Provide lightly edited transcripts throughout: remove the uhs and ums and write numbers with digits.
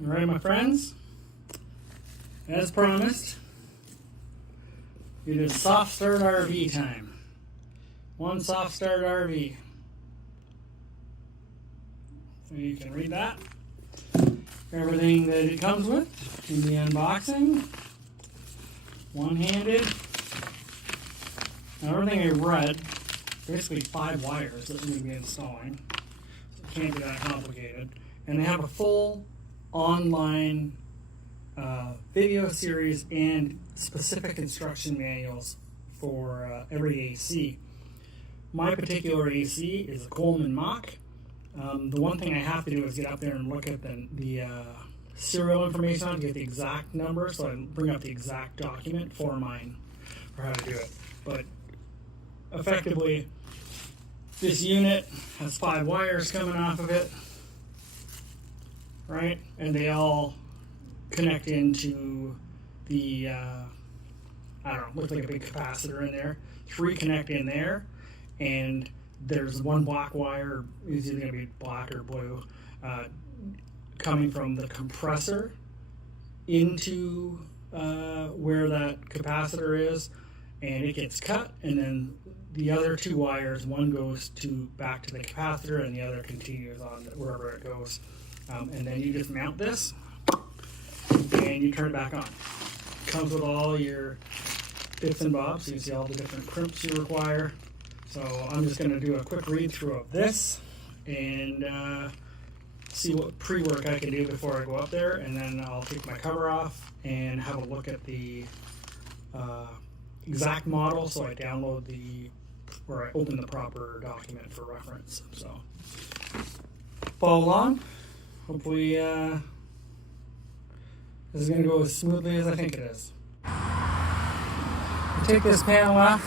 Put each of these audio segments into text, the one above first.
All right, my friends, as promised, it is soft start RV time. One soft start RV. So you can read that. Everything that it comes with in the unboxing. One-handed. Now, everything I read, basically 5 wires that we're going to be installing. So it can't be that complicated. And they have a full online video series and specific instruction manuals for every AC. My particular AC is a Coleman Mach. The one thing I have to do is get up there and look at the serial information on to get the exact number, so I bring up the exact document for mine for how to do it. But effectively, this unit has 5 wires coming off of it, right? And they all connect into the, I don't know, looks like a big capacitor in there. 3 connect in there, and there's one black wire, it's either going to be black or blue, coming from the compressor into where that capacitor is, and it gets cut, and then the other 2 wires, one goes back to the capacitor and the other continues on wherever it goes. And then you just mount this and you turn it back on. It comes with all your bits and bobs, so you see all the different crimps you require. So I'm just going to do a quick read through of this and see what pre-work I can do before I go up there, and then I'll take my cover off and have a look at the exact model, so I download or I open the proper document for reference. So follow along. Hopefully this is going to go as smoothly as I think it is. Take this panel off.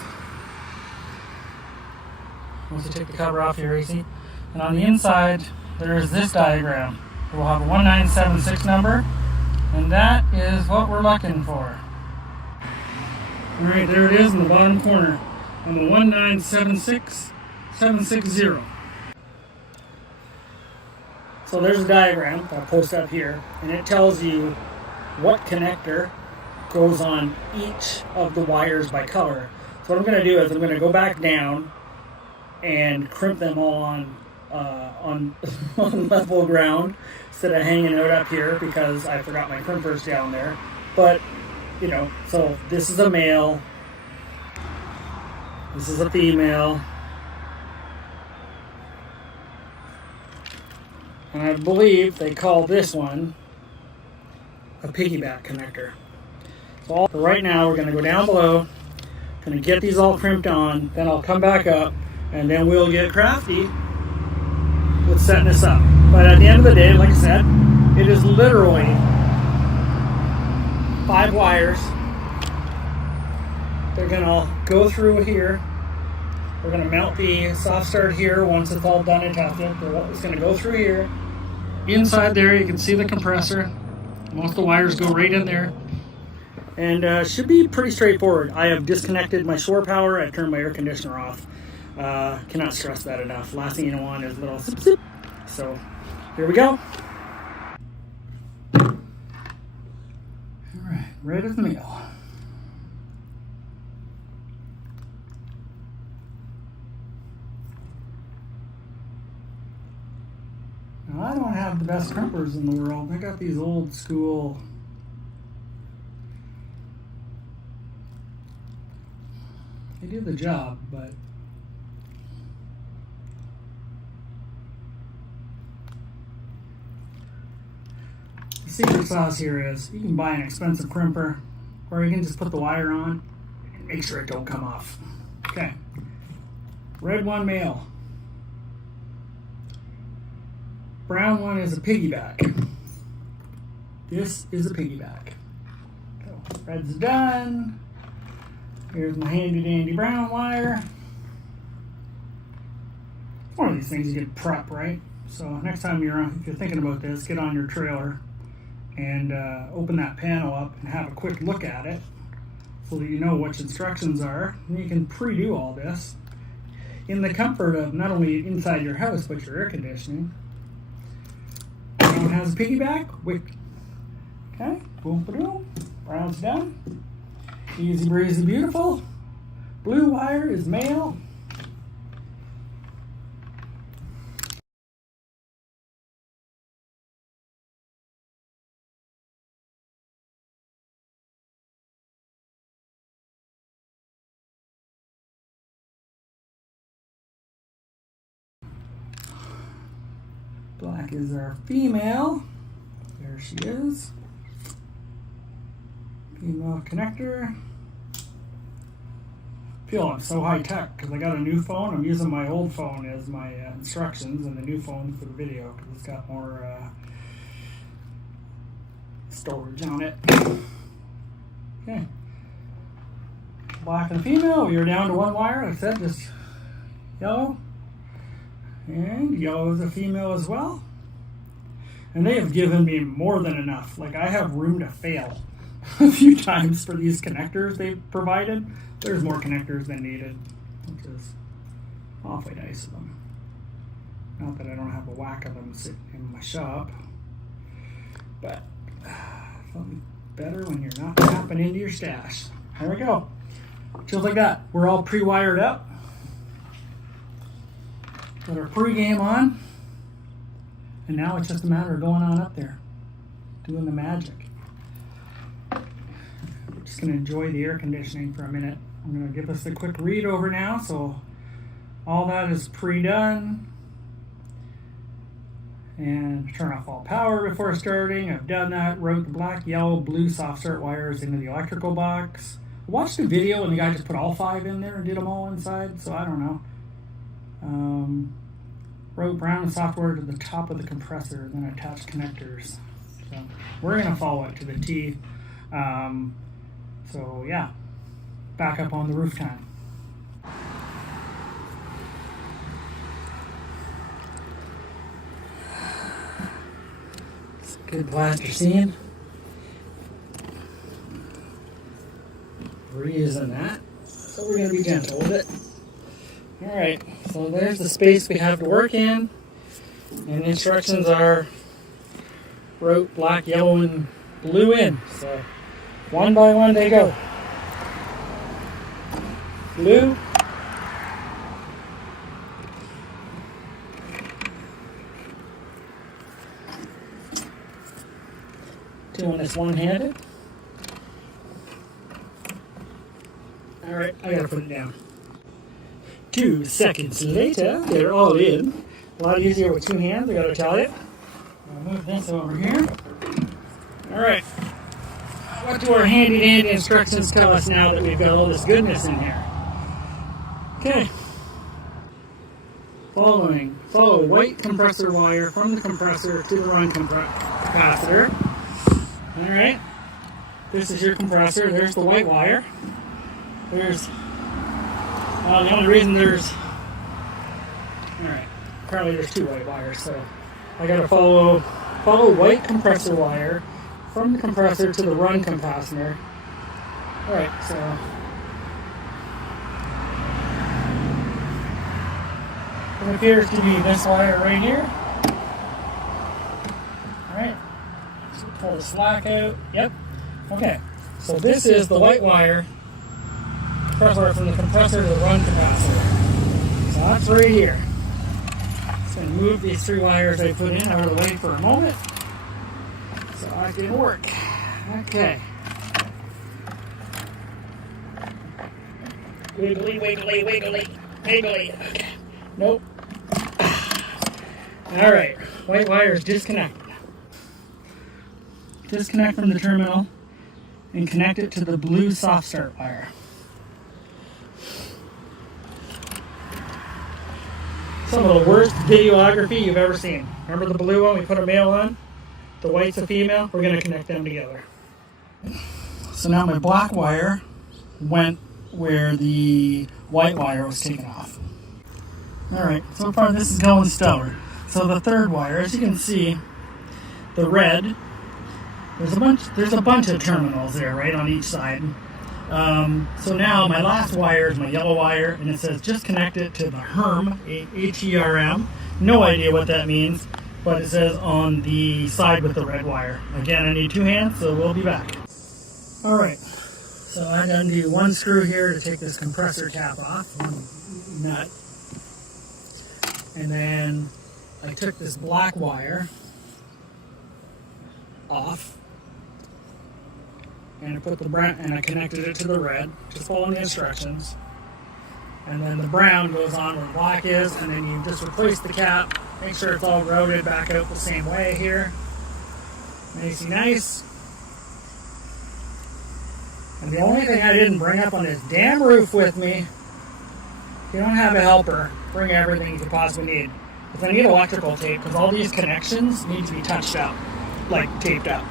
Once you take the cover off your AC, and on the inside there is this diagram. It will have a 1976 number, and that is what we're looking for. Alright, there it is in the bottom corner on the 1976760. So there's a diagram that I'll post up here, and it tells you what connector goes on each of the wires by color. So what I'm going to do is I'm going to go back down and crimp them all on level ground instead of hanging out up here because I forgot my crimpers down there. But, you know, so this is a male, this is a female, and I believe they call this one a piggyback connector. So for right now, we're going to go down below, going to get these all crimped on, then I'll come back up, and then we'll get crafty with setting this up. But at the end of the day, like I said, it is literally 5 wires. They're going to go through here. We're going to mount the soft start here once it's all done and tested. It's going to go through here. Inside there, you can see the compressor. Most of the wires go right in there. And should be pretty straightforward. I have disconnected my shore power. I turned my air conditioner off. Cannot stress that enough. Last thing you want is a little zip zip. So here we go. All right, ready for the meal. Now, I don't have the best crimpers in the world. I got these old school. They do the job, but the secret sauce here is you can buy an expensive crimper, or you can just put the wire on and make sure it don't come off. Okay. Red one male. Brown one is a piggyback. This is a piggyback. So red's done. Here's my handy dandy brown wire. One of these things you get prep, right? So next time if you're thinking about this, get on your trailer and open that panel up and have a quick look at it so that you know which instructions are. And you can pre-do all this in the comfort of not only inside your house, but your air conditioning. It has as a piggyback. Okay, boom, boom, brown's done. Easy breezy, beautiful. Blue wire is male. Black is our female. There she is. Female connector. Feel I'm so high tech because I got a new phone. I'm using my old phone as my instructions and the new phone for the video because it's got more storage on it. Okay. Black and female. You're down to one wire. Like I said, just yellow. And yellow is a female as well. And they have given me more than enough. Like I have room to fail a few times for these connectors they've provided. There's more connectors than needed, which is awfully nice of them. Not that I don't have a whack of them sitting in my shop, but something better when you're not tapping into your stash. There we go. Just like that. We're all pre-wired up. Got our pre-game on, and now it's just a matter of going on up there, doing the magic. We're just going to enjoy the air conditioning for a minute. I'm going to give us a quick read over now. So all that is pre-done. And turn off all power before starting. I've done that. Wrote the black, yellow, blue soft start wires into the electrical box. I watched the video and the guy just put all 5 in there and did them all inside, so I don't know. Wrote brown software to the top of the compressor, then attached connectors. So we're going to follow it to the T. So yeah, back up on the roof time. It's a good blaster scene. Reusing that. So we're going to be gentle with it. Alright, so there's the space we have to work in, and the instructions are wrote black, yellow, and blue in. So one by one they go. Blue, doing this one-handed. Alright, I gotta put it down. 2 seconds later, they're all in. A lot easier with 2 hands, I gotta tell you. I'll move this over here. Alright. What do our handy dandy instructions tell us now that we've got all this goodness in here? Okay. Follow white compressor wire from the compressor to the run capacitor. Alright. This is your compressor. There's the white wire. There's the only reason there's apparently there's 2 white wires, so I gotta follow white compressor wire from the compressor to the run capacitor. Alright, so it appears to be this wire right here. Alright, so pull the slack out. Yep. Okay, so this is the white wire from the compressor to the run capacitor. So that's right here. Just going to move these 3 wires I put in out of the way for a moment so I can work. Okay. Wiggly, wiggly, wiggly, wiggly. Okay. Nope. Alright. White wire is disconnected. Disconnect from the terminal and connect it to the blue soft start wire. Some of the worst videography you've ever seen. Remember the blue one? We put a male on. The white's a female. We're going to connect them together. So now my black wire went where the white wire was taken off. Alright, so far this is going stellar. So the third wire, as you can see, the red, there's a bunch of terminals there, right, on each side. So now my last wire is my yellow wire, and it says just connect it to the HERM, H-E-R-M. No idea what that means, but it says on the side with the red wire. Again, I need 2 hands, so we'll be back. Alright, so I undo 1 screw here to take this compressor cap off, 1 nut. And then I took this black wire off. And I put the brown, and I connected it to the red, just following the instructions. And then the brown goes on where the black is, and then you just replace the cap, make sure it's all routed back out the same way here. Nice. And the only thing I didn't bring up on this damn roof with me, if you don't have a helper, bring everything you could possibly need. Because I need electrical tape, because all these connections need to be touched out, like taped out.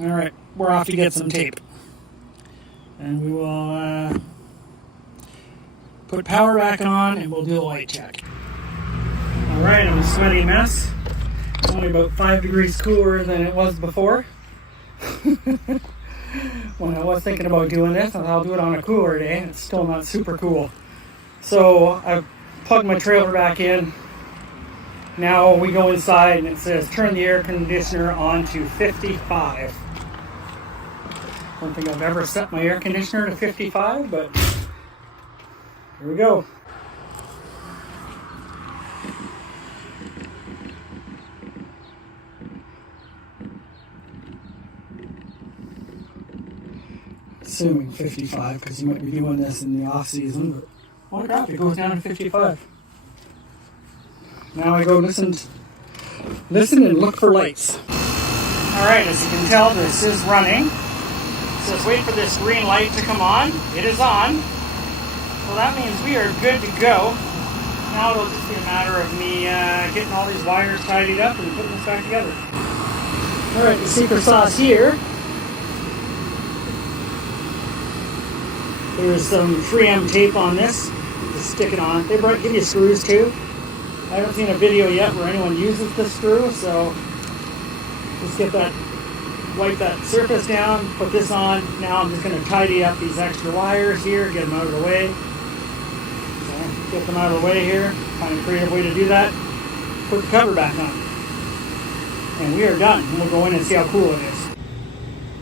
Alright, we're off to get some tape. And we will put power back on and we'll do a light check. Alright, I'm a sweaty mess. It's only about 5 degrees cooler than it was before. When I was thinking about doing this, I thought I'll do it on a cooler day. It's still not super cool. So I plugged my trailer back in. Now we go inside and it says turn the air conditioner on to 55. I don't think I've ever set my air conditioner to 55, but here we go. Assuming 55, because you might be doing this in the off season, but what crap, it goes down to 55. Now I go listen and look for lights. Alright, as you can tell, this is running. It says wait for this green light to come on. It is on. So that means we are good to go. Now it'll just be a matter of me getting all these wires tidied up and putting this back together. Alright, the secret sauce here. There's some 3M tape on this. Just stick it on. They give you screws too. I haven't seen a video yet where anyone uses this screw, so just wipe that surface down, put this on. Now I'm just going to tidy up these extra wires here, get them out of the way. So get them out of the way here. Find a creative way to do that. Put the cover back on. And we are done. And we'll go in and see how cool it is.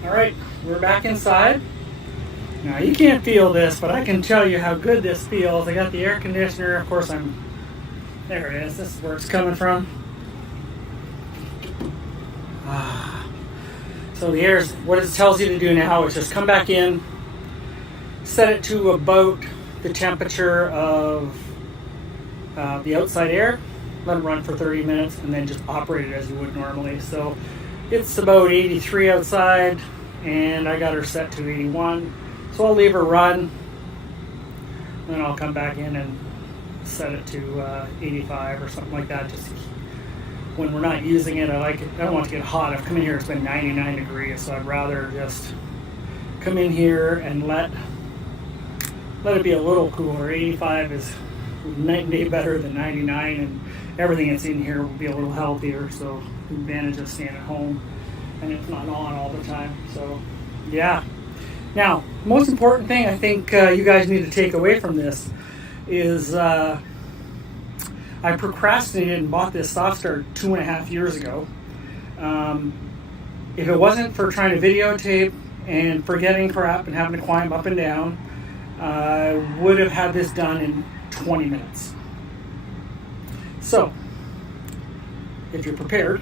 Alright, we're back inside. Now you can't feel this, but I can tell you how good this feels. I got the air conditioner. Of course, there it is. This is where it's coming from. So the air, what it tells you to do now is just come back in, set it to about the temperature of the outside air, let it run for 30 minutes, and then just operate it as you would normally. So it's about 83 outside, and I got her set to 81. So I'll leave her run, and then I'll come back in and set it to 85 or something like that. Just when we're not using it, I don't want it to get hot. I've come in here, it's been 99 degrees, so I'd rather just come in here and let it be a little cooler. 85 is night and day better than 99, and everything that's in here will be a little healthier, so the advantage of staying at home and it's not on all the time. So yeah. Now, most important thing I think you guys need to take away from this is I procrastinated and bought this SoftStart 2.5 years ago. If it wasn't for trying to videotape and forgetting crap and having to climb up and down, I would have had this done in 20 minutes. So, if you're prepared,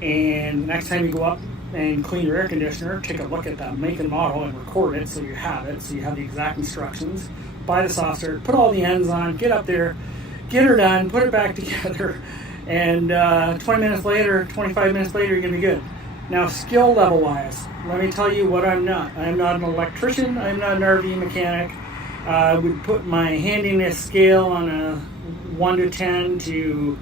and next time you go up and clean your air conditioner, take a look at that make and model and record it so you have it, so you have the exact instructions. Buy the SoftStart, put all the ends on, get up there, get her done, put it back together, and 20 minutes later, 25 minutes later, you're going to be good. Now, skill level wise, let me tell you what I'm not. I'm not an electrician, I'm not an RV mechanic. I would put my handiness scale on a 1 to 10 to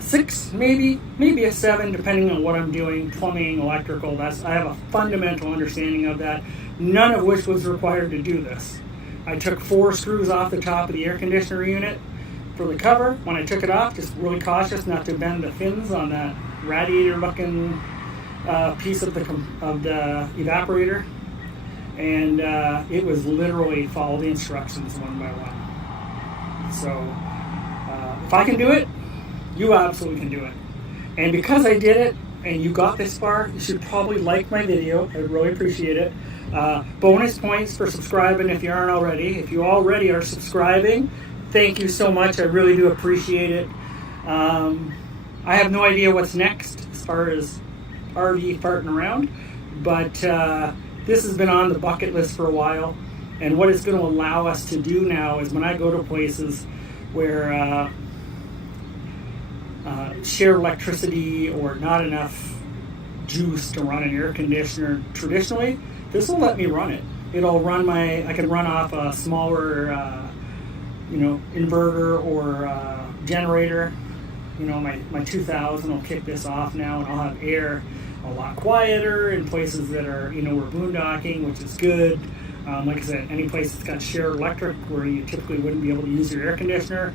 6, maybe a 7, depending on what I'm doing, plumbing, electrical. I have a fundamental understanding of that, none of which was required to do this. I took 4 screws off the top of the air conditioner unit for the cover. When I took it off, just really cautious not to bend the fins on that radiator-looking piece of the evaporator, and it was literally follow the instructions one by one. So if I can do it, You absolutely can do it. And because I did it, and you got this far, you should probably like my video. I really appreciate it. Bonus points for subscribing if you aren't already. If you already are subscribing, thank you so much. I really do appreciate it. I have no idea what's next as far as RV farting around, but this has been on the bucket list for a while. And what it's going to allow us to do now is when I go to places where shared electricity or not enough juice to run an air conditioner traditionally, this will let me run it. It'll run I can run off a smaller, inverter or generator. My 2000 will kick this off now, and I'll have air a lot quieter in places that are, we're boondocking, which is good. Like I said, any place that's got shared electric where you typically wouldn't be able to use your air conditioner,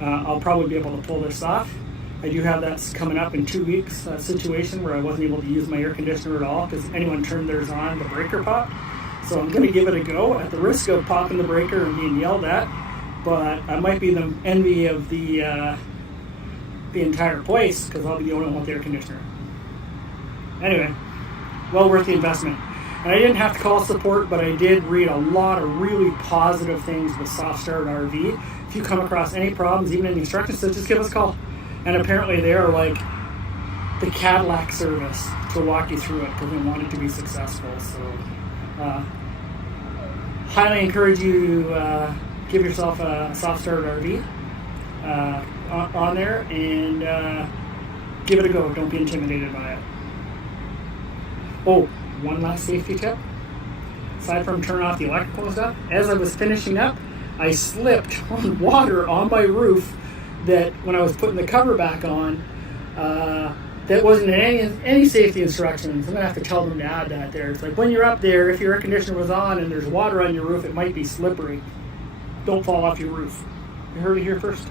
I'll probably be able to pull this off. I do have that coming up in 2 weeks, a situation where I wasn't able to use my air conditioner at all because anyone turned theirs on, the breaker popped. So I'm going to give it a go at the risk of popping the breaker and being yelled at, but I might be the envy of the entire place because I'll be the only one with the air conditioner. Anyway, well worth the investment. And I didn't have to call support, but I did read a lot of really positive things with SoftStartRV. If you come across any problems, even in the instructions, so just give us a call. And apparently they are like the Cadillac service to walk you through it because they want it to be successful. So highly encourage you to give yourself a SoftStartRV on there and give it a go. Don't be intimidated by it. Oh, one last safety tip. Aside from turning off the electrical and stuff, as I was finishing up, I slipped on water on my roof that when I was putting the cover back on, that wasn't in any safety instructions. I'm going to have to tell them to add that there. It's like when you're up there, if your air conditioner was on and there's water on your roof, it might be slippery. Don't fall off your roof. You heard it here first.